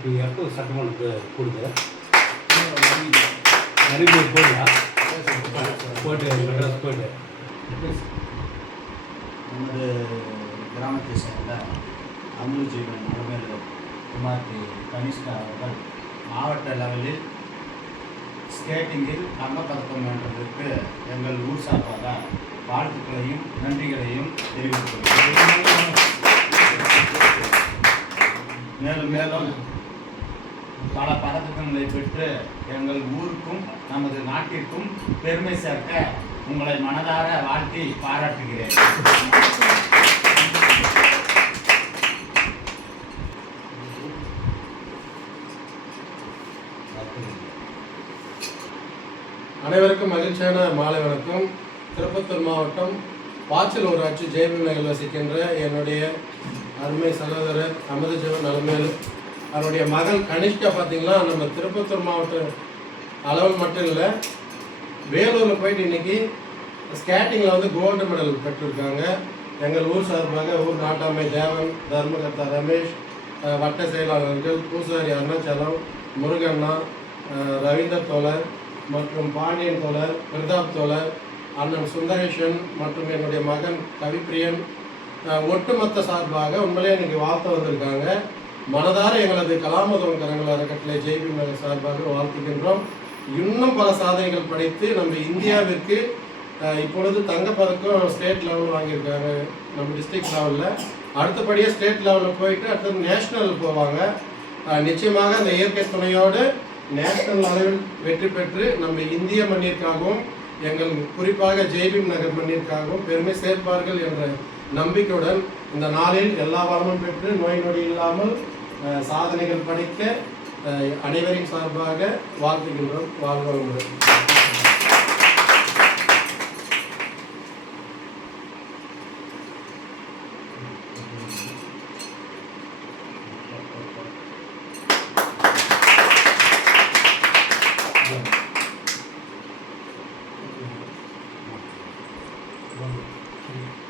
இப்போ எப்போ சட்டமன்றத்துக்கு கொடுக்குற நிறைய பேர் போடலாம் போட்டு மெட்ராஸ் போய்ட்டு நமது கிராமத்தை சேர்ந்த அமுல்ஜீவன் அலமேலு குமார்த்தி கனிஷ்கா அவர்கள் மாவட்ட லெவலில் ஸ்கேட்டிங்கில் தங்கப்பதக்கம் வென்றதற்கு எங்கள் ஊர் சார்பாக வாழ்த்துக்களையும் நன்றிகளையும் தெரிவித்துள்ளோம். மேலும் மேலும் பல பதக்கங்களை பெற்று எங்கள் ஊருக்கும் நமது நாட்டிற்கும் பெருமை சேர்க்க உங்களை மனதார வாழ்த்தி பாராட்டுகிறேன். அனைவருக்கும் மகிழ்ச்சியான மாலை வணக்கம். திருப்பத்தூர் மாவட்டம் பாச்சல் ஊராட்சி ஜெயபீம் நகரில் வசிக்கின்ற என்னுடைய அருமை சகோதரர் அமுதஜீவன் அலமேலு அவருடைய மகள் கனிஷ்கா பார்த்தீங்கன்னா நம்ம திருப்பத்தூர் மாவட்ட அளவில் மட்டும் இல்லை, வேலூரில் போயிட்டு இன்னைக்கு ஸ்கேட்டிங்கில் வந்து கோல்டு மெடல் பெற்றிருக்காங்க. எங்கள் ஊர் சார்பாக ஊர் நாட்டாமை தேவன், தர்மகர்த்தா ரமேஷ், வட்ட செயலாளர்கள் பூசாரி அருணாச்சலம், முருகண்ணா, ரவீந்தர் தோழர் மற்றும் பாண்டியன் தோழர், பிரதாப் தோழர், அண்ணன் சுந்தரேஷன் மற்றும் என்னுடைய மகன் கவிப்பிரியன் ஒட்டுமொத்த சார்பாக உண்மையிலே இன்னைக்கு வாழ்த்து வந்திருக்காங்க. மனதார எங்களது கலாமதம் கரங்கள் அறக்கட்டளை ஜெய்பீம் நகர் சார்பாக வாழ்த்துகின்றோம். இன்னும் பல சாதனைகள் படைத்து நம்ம இந்தியாவிற்கு இப்பொழுது தங்கப்பதக்கம் ஸ்டேட் லெவலில் வாங்கியிருக்காங்க. நம்ம டிஸ்ட்ரிக்ட் லெவலில் அடுத்தபடியாக ஸ்டேட் லெவலில் போயிட்டு அடுத்தது நேஷ்னல் போவாங்க. நிச்சயமாக அந்த இயற்கை துணையோடு நேஷனல் அளவில் வெற்றி பெற்று நம்ம இந்திய மண்ணிற்காகவும் எங்கள் குறிப்பாக ஜெய்பீம் நகர் மண்ணிற்காகவும் பெருமை சேர்ப்பார்கள் என்ற நம்பிக்கையுடன் இந்த நாளில் எல்லா வளமும் பெற்று நோய் நொடி இல்லாமல் சாதனைகள் படைக்க அனைவரின் சார்பாக வாழ்த்துகின்றோம். வாழ்வளமுடன். Thank you.